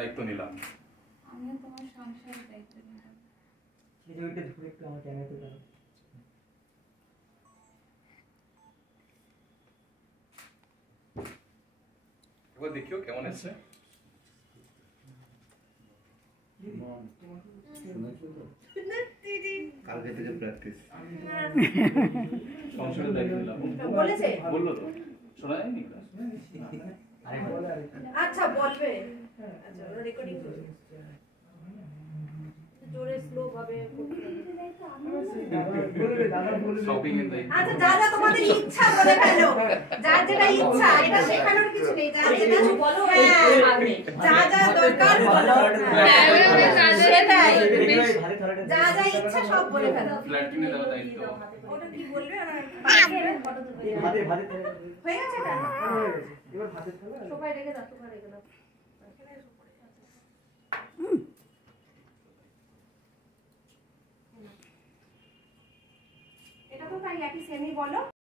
দায়িত্ব নিলাম। আমিও তোমার সংসারের দায়িত্ব নিলাম। এই ওইটা ধরে একটু আমার ক্যামেরাতে দাও। একবার দেখিও কেমন আছে। কালকে থেকে প্র্যাকটিস। সংসারের দায়িত্ব নিলাম। বলেছে? বললো তো, শোনায়নি? আচ্ছা বলবে। আচ্ছা রেকর্ডিং করবে। জোরে স্লো ভাবে করতে হবে। শপিং এর দায়িত্ব। আচ্ছা যা যা তোমাদের ইচ্ছা বলে ফেলো। যার যেটা ইচ্ছা, এটা শেখানোর কিছু নেই। যার যেটা বলো আগে। যা যা দরকার বলো। সেটাই। যা যা ইচ্ছা সব বলে ফেলো। ফ্ল্যাট কিনে দেওয়ার দায়িত্ব। ওটা কি বলবে আর ভাতে ভাতে হয়ে গেছে এটা? এবার ভাতে ফেলো। সোফায় রেখে দাও, সোফায় রেখে দাও। এটা তো তাই একই সেমই বলো।